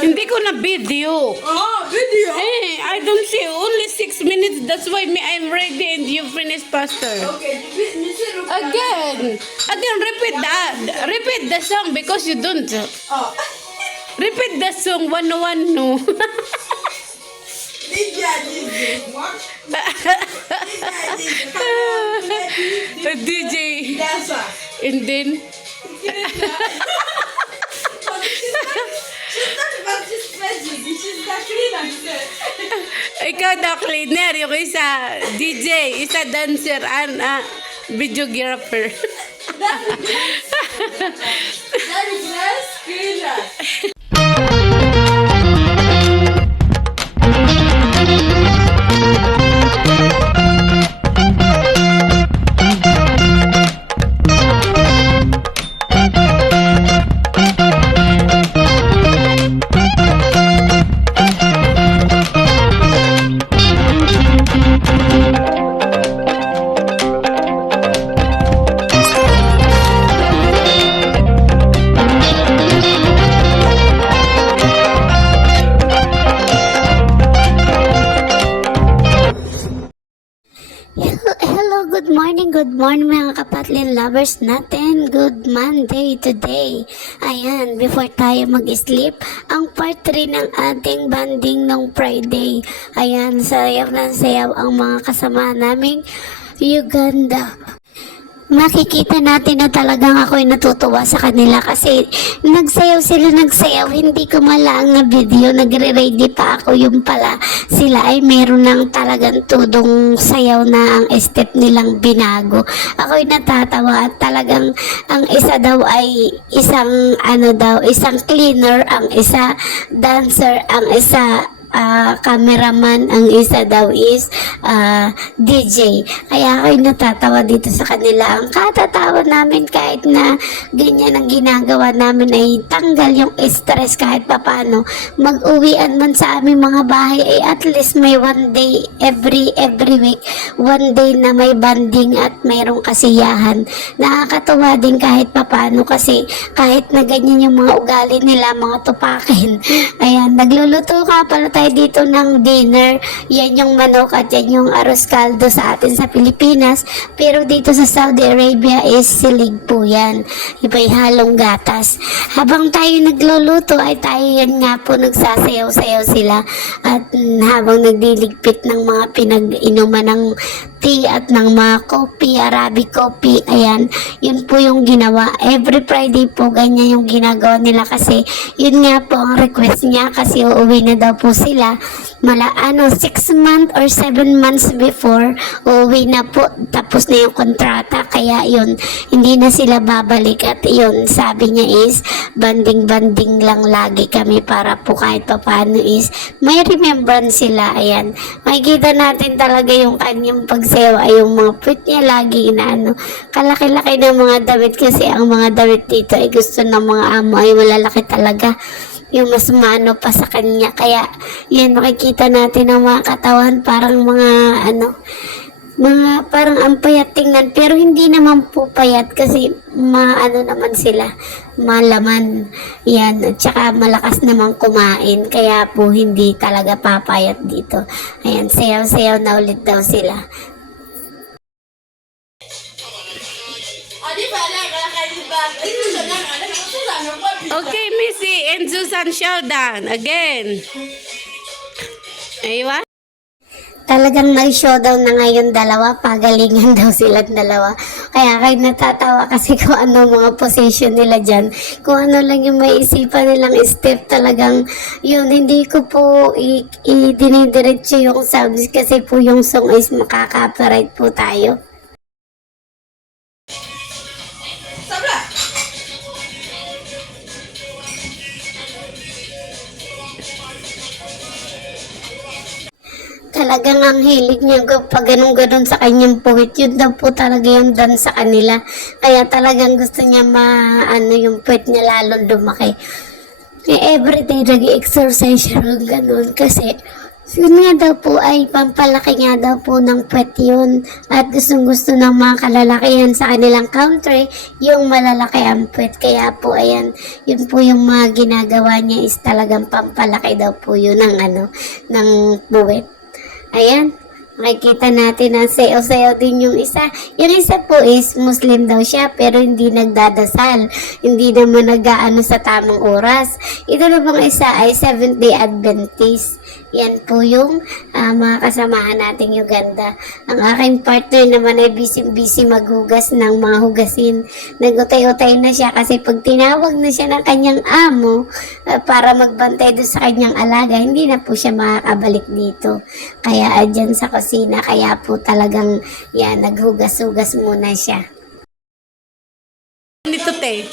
Hindi ko na video. Oh, video. Eh, I don't see only six minutes. That's why me I'm ready and you finish faster. Okay. Again, again, repeat that. Repeat the song because you don't. Oh. Repeat the song one one no. DJ, DJ. And then, not, she's not participating. She's the cleaner. ikaw daw cleaner, yung isa DJ, isa dancer, and uh, videographer. Very blessed cleaner. Good morning, mga kapatlin lovers natin. Good Monday today. Ayan, before tayo mag-sleep, ang part 3 ng ating banding ng Friday. Ayan, sayaw ng sayaw ang mga kasama naming Uganda. Makikita natin na talagang ako'y natutuwa sa kanila kasi nagsayaw sila nagsayaw, hindi ko malaang na video, nagre-ready pa ako yung pala. Sila ay meron ng talagang tudong sayaw na ang step nilang binago. Ako'y natatawa at talagang ang isa daw ay isang ano daw, isang cleaner, ang isa dancer, ang isa ah, cameraman, ang isa daw is ah, DJ. Kaya ako'y natatawa dito sa kanila. Ang katatawa namin kahit na ganyan ang ginagawa namin ay tanggal yung stress kahit papano. Mag-uwian man sa aming mga bahay ay at least may one day every every week. One day na may banding at mayroong kasiyahan. Nakakatuwa din kahit papano kasi kahit na ganyan yung mga ugali nila, mga tupakin. Ayan, nagluluto ka pala tayo dito ng dinner. Yan yung manok at yan yung arroz caldo sa atin sa Pilipinas. Pero dito sa Saudi Arabia is silig po yan. Iba'y halong gatas. Habang tayo nagluluto ay tayo yan nga po nagsasayaw-sayaw sila. At mm, habang nagliligpit ng mga pinag-inuman ng tea at ng mga coffee, Arabic coffee, ayan, yun po yung ginawa. Every Friday po, ganyan yung ginagawa nila kasi yun nga po ang request niya kasi uuwi na daw po sila. Mala, ano, 6 months or 7 months before, uuwi na po, tapos na yung kontrata, kaya yun, hindi na sila babalik at yun, sabi niya is, banding-banding lang lagi kami para po kahit pa paano is, may remembrance sila, ayan. Makikita natin talaga yung kanyang pagsayaw ay yung mga puwit niya lagi inaano. Kalaki-laki ng mga damit kasi ang mga damit dito ay gusto ng mga amo ay malalaki talaga yung mas maano pa sa kanya. Kaya, yan, makikita natin ang mga katawan, parang mga, ano, mga parang ang payat tingnan, pero hindi naman po payat kasi maano naman sila, malaman. Yan, at saka malakas naman kumain, kaya po hindi talaga papayat dito. Ayan, sayaw-sayaw na ulit daw sila. Okay, Missy and Susan Sheldon, again. Aywa? Talagang may showdown na ngayon dalawa, pagalingan daw sila dalawa. Kaya kayo natatawa kasi kung ano mga position nila dyan. Kung ano lang yung may isipan nilang step talagang yun, hindi ko po i-dinidiretso yung sounds kasi po yung song is makaka-copyright po tayo. Talagang ang hilig niya pag ganun-ganun sa kanyang puwit, yun daw po talaga yung dan sa kanila. Kaya talagang gusto niya ma, ano, yung puwit niya lalong lumaki. Eh, everyday nag-exercise siya ng ganun kasi Yun nga daw po ay pampalaki nga daw po ng puwet yun. At gustong gusto ng mga kalalakihan sa kanilang country, yung malalaki ang puwet. Kaya po ayan, yun po yung mga ginagawa niya is talagang pampalaki daw po yun ng ano, ng puwet. Ayan. Makikita natin na sayo-sayo din yung isa. Yung isa po is Muslim daw siya pero hindi nagdadasal. Hindi naman nag-aano sa tamang oras. Ito namang isa ay Seventh day Adventist. Yan po yung ah, mga kasamahan nating Uganda. Ang aking partner naman ay busy-busy maghugas ng mga hugasin. Nagutay-utay na siya kasi pag tinawag na siya ng kanyang amo ah, para magbantay doon sa kanyang alaga, hindi na po siya makakabalik dito. Kaya andyan sa kusina, kaya po talagang yan, naghugas-hugas muna siya. Dito, te.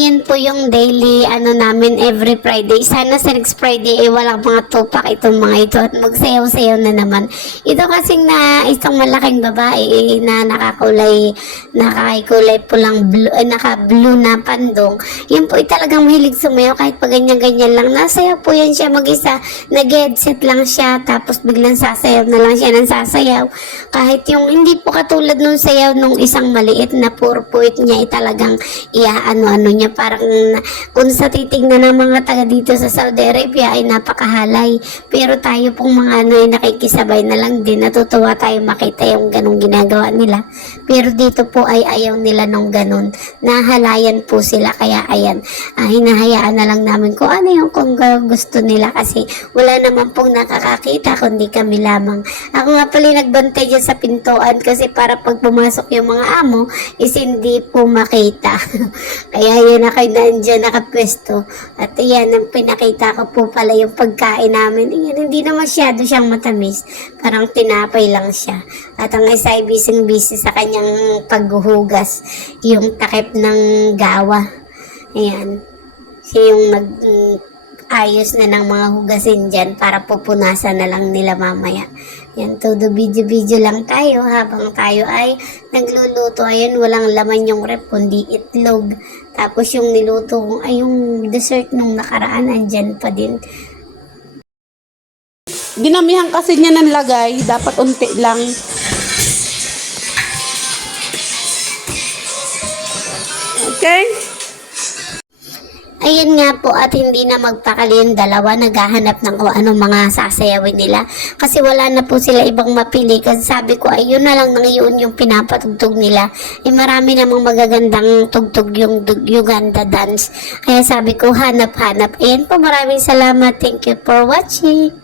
Ayan po yung daily ano namin every Friday. Sana sa next Friday ay walang mga tupak itong mga ito at magsayaw-sayaw na naman. Ito kasing na isang malaking babae eh, na nakakulay nakakulay pulang blue, eh, naka-blue na pandong. Yun po ay talagang mahilig sumayaw kahit pa ganyan-ganyan lang. Nasayaw po yan siya mag-isa. Nag-headset lang siya tapos biglang sasayaw na lang siya ng sasayaw. Kahit yung hindi po katulad nung sayaw nung isang maliit na puro puwit niya ay talagang iaano-ano niya parang kung sa titignan ng mga taga dito sa Saudi Arabia ay napakahalay. Pero tayo pong mga ano ay nakikisabay na lang din. Natutuwa tayo makita yung ganong ginagawa nila. Pero dito po ay ayaw nila nung ganon. Nahalayan po sila kaya ayan. ah, hinahayaan na lang namin kung ano yung kung gusto nila kasi wala naman pong nakakakita kundi kami lamang. Ako nga pala nagbantay dyan sa pintuan kasi para pag pumasok yung mga amo is hindi po makita. Kaya yun ako nandiyan nakapwesto. At yan, ang pinakita ko po pala yung pagkain namin. Yan, hindi na masyado siyang matamis. Parang tinapay lang siya. At ang isa ay busy-busy sa kanyang paghuhugas. Yung takip ng gawa. Ayan. Siya yung nag mm, ayos na ng mga hugasin dyan para pupunasan na lang nila mamaya. Yan, todo video-video lang tayo habang tayo ay nagluluto. Ayan, walang laman yung rep, kundi itlog. Tapos yung niluto ko ay yung dessert nung nakaraan, andyan pa din. Dinamihan kasi niya ng lagay. Dapat unti lang. Okay? Ayun nga po at hindi na magpakali yung dalawa naghahanap ng kung anong mga sasayawin nila. Kasi wala na po sila ibang mapili kasi sabi ko ayun na lang nang yun yung pinapatugtog nila. Eh marami namang magagandang tugtog yung Uganda dance. Kaya sabi ko hanap-hanap ayan po maraming salamat. Thank you for watching